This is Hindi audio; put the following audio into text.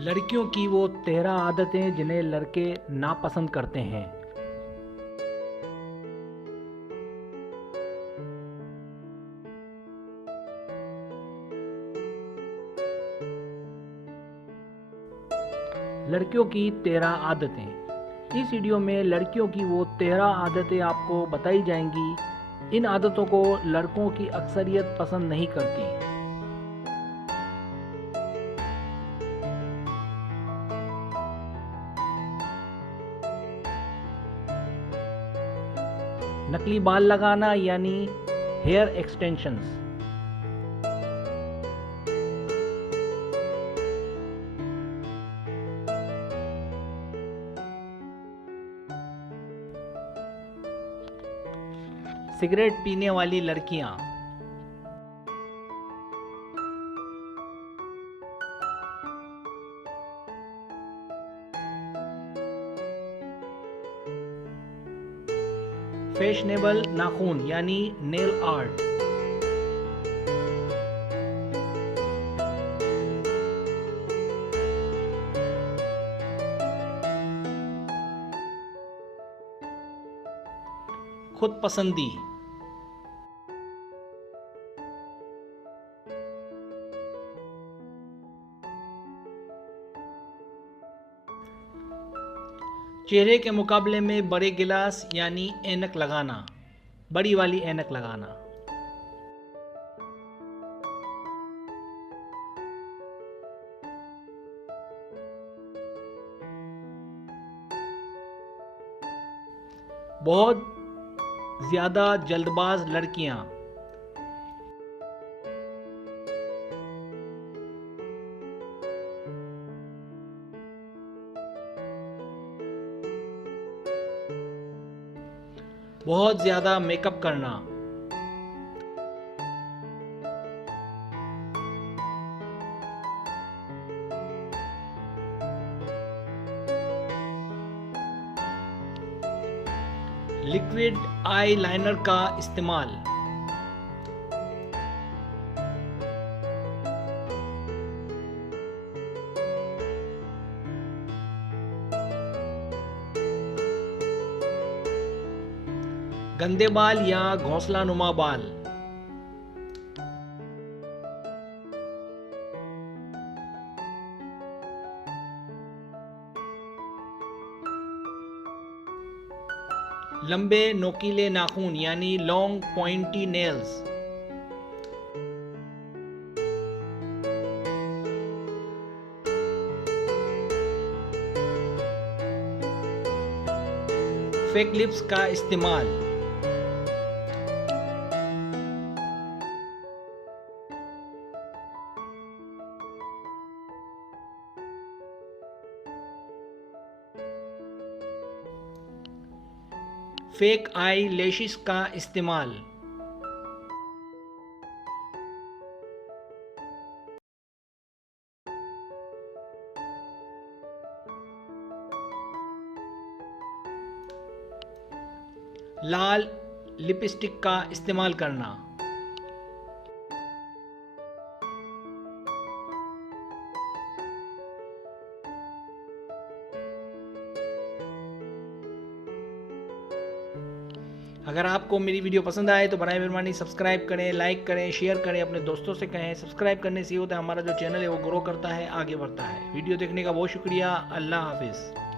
लड़कियों की वो 13 आदतें जिन्हें लड़के नापसंद करते हैं। लड़कियों की 13 आदतें। इस वीडियो में लड़कियों की वो 13 आदतें आपको बताई जाएंगी। इन आदतों को लड़कों की अक्सरियत पसंद नहीं करती। नकली बाल लगाना यानी हेयर एक्सटेंशंस। सिगरेट पीने वाली लड़कियां। फैशनेबल नाखून यानी नेल आर्ट। खुद पसंदी। चेहरे के मुकाबले में बड़े गिलास यानी ऐनक लगाना, बड़ी वाली ऐनक लगाना। बहुत ज्यादा जल्दबाज लड़कियां। बहुत ज्यादा मेकअप करना। लिक्विड आई लाइनर का इस्तेमाल। गंदे बाल या घोंसला नुमा बाल। लंबे नोकीले नाखून यानी long pointy nails. Fake lips का इस्तेमाल। फेक आई लैशेस का इस्तेमाल। लाल लिपस्टिक का इस्तेमाल करना। अगर आपको मेरी वीडियो पसंद आए तो बराए मेहरबानी सब्सक्राइब करें, लाइक करें, शेयर करें, अपने दोस्तों से कहें। सब्सक्राइब करने से ये होता है हमारा जो चैनल है वो ग्रो करता है, आगे बढ़ता है। वीडियो देखने का बहुत शुक्रिया। अल्लाह हाफिज़।